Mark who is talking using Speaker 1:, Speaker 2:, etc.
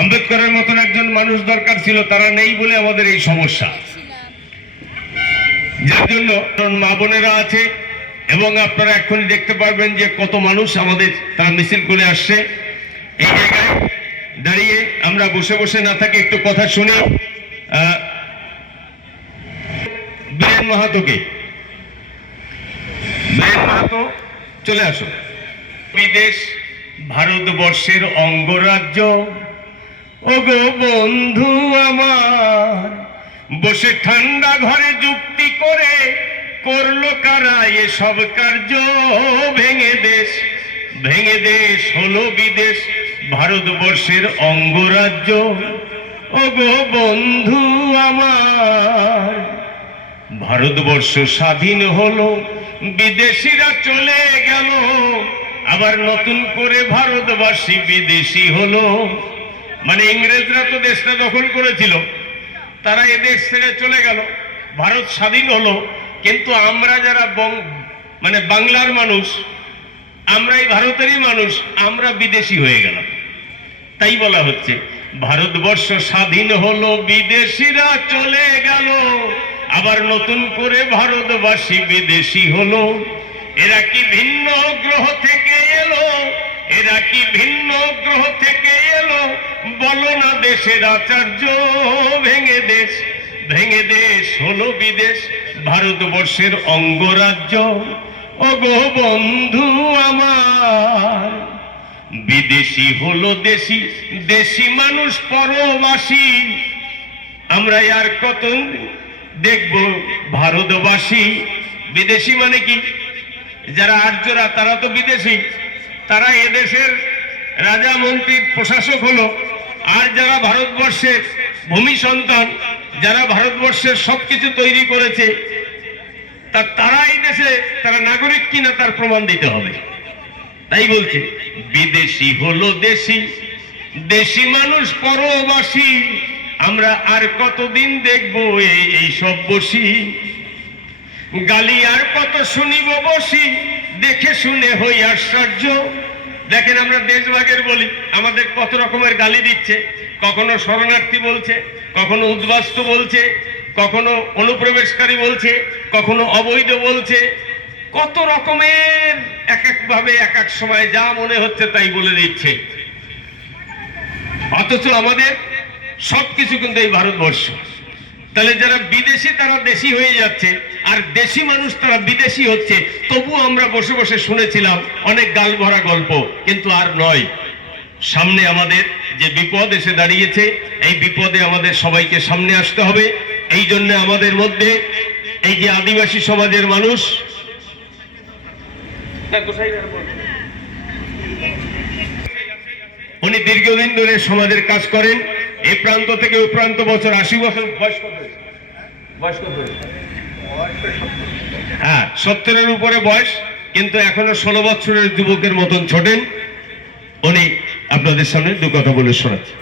Speaker 1: আম্বেদকরের মতন একজন মানুষ দরকার ছিল, তারা নেই বলে আমাদের এই সমস্যা। যার জন্য মা বোনেরা আছে, এবং আপনারা এখনই দেখতে পারবেন যে কত মানুষ আমাদের তারা মিছিল করে আসছে। এই জায়গায় দাঁড়িয়ে আমরা বসে বসে না থাকি, একটু কথা শুনি। বীরেন মাহাতোকে। বীরেন মাহাতো, চলে আসো বিদেশ, ভারতবর্ষের অঙ্গরাজ্য। ও গো বন্ধু আমার, বসে ঠান্ডা ঘরে যুক্তি করে করল কারা এসব কার্য? ভেঙে দেশ ভেঙে দেশ হলো বিদেশ, ভারতবর্ষের অঙ্গরাজ্য। ও গো বন্ধু আমার, ভারতবর্ষ স্বাধীন হলো, বিদেশিরা চলে গেল, আবার নতুন করে ভারতবাসী বিদেশি হলো। মানে ইংরেজরা তো দেশটা দখল করেছিল। তারা এদেশ দেশ ছেড়ে চলে গেল। ভারত স্বাধীন হলো, কিন্তু আমরা যারা মানে বাংলার মানুষ আমরা এই ভারতেরই মানুষ, আমরা বিদেশি হয়ে গেলাম। তাই বলা হচ্ছে, ভারতবর্ষ স্বাধীন হলো, বিদেশিরা চলে গেল। আবার নতুন করে ভারতবাসী বিদেশি হলো। এরা কি ভিন্ন গ্রহ থেকে এলো? এরা কি ভিন্ন গ্রহ থেকে এলো? বলো না দেশের আচার্য, ভেঙে দেশ ভেঙে দেশ হলো বিদেশ, ভারতবর্ষের অঙ্গরাজ্য। ও বন্ধু আমার, বিদেশি হলো দেশি দেশি মানুষ পরবাসী। আমরা আর কত দেখব ভারতবাসী? বিদেশি মানে কি? যারা আর্যরা, তারা তো বিদেশি। তারা এদেশের রাজা মন্ত্রীর প্রশাসক হলো। আর যারা ভারতবর্ষের ভূমি সন্তান, যারা ভারতবর্ষের সবকিছু তৈরি করেছে, তা তারা এই দেশে তারা নাগরিক কিনা তার প্রমাণ দিতে হবে। তাই বলছে, বিদেশি হলো দেশি দেশি মানুষ পরবাসী, আমরা আর কতদিন দেখব এই সব বসি? গালি আর কত শুনিব বসি, দেখে শুনে হই আশ্চর্য। দেখেন আমরা দেশভাগের বলি, আমাদের কত রকমের গালি দিচ্ছে, কখনো শরণার্থী বলছে, কখনো উদ্বাস্তু বলছে, কখনো অনুপ্রবেশকারী বলছে, কখনো অবৈধ বলছে। কত রকমের এক এক ভাবে এক এক সময় যা মনে হচ্ছে তাই বলে দিচ্ছে। অথচ আমাদের সবকিছু কিন্তু এই ভারতবর্ষ। তাহলে যারা বিদেশি, তারা দেশি হয়ে যাচ্ছে। আর দেশি মানুষ তারা বিদেশি হচ্ছে। তবু আমরা বসে বসে শুনেছিলাম অনেক গাল ভরা গল্প, কিন্তু আর নয়। সামনে আমাদের যে বিপদ এসে দাঁড়িয়েছে, এই বিপদে আমাদের সবাইকে সামনে আসতে হবে। এই জন্য আমাদের মধ্যে এই যে আদিবাসী সমাজের মানুষ, উনি দীর্ঘদিন ধরে সমাজের কাজ করেন। এই প্রান্ত থেকে ওই প্রান্ত বছর আশি বছর বয়স কত বয়স কত হ্যাঁ সত্তরের উপরে বয়স কিন্তু এখনও ষোলো বছরের যুবকের মতন ছোটেন। উনি আপনাদের সামনে দু কথা বলে শোনাচ্ছেন।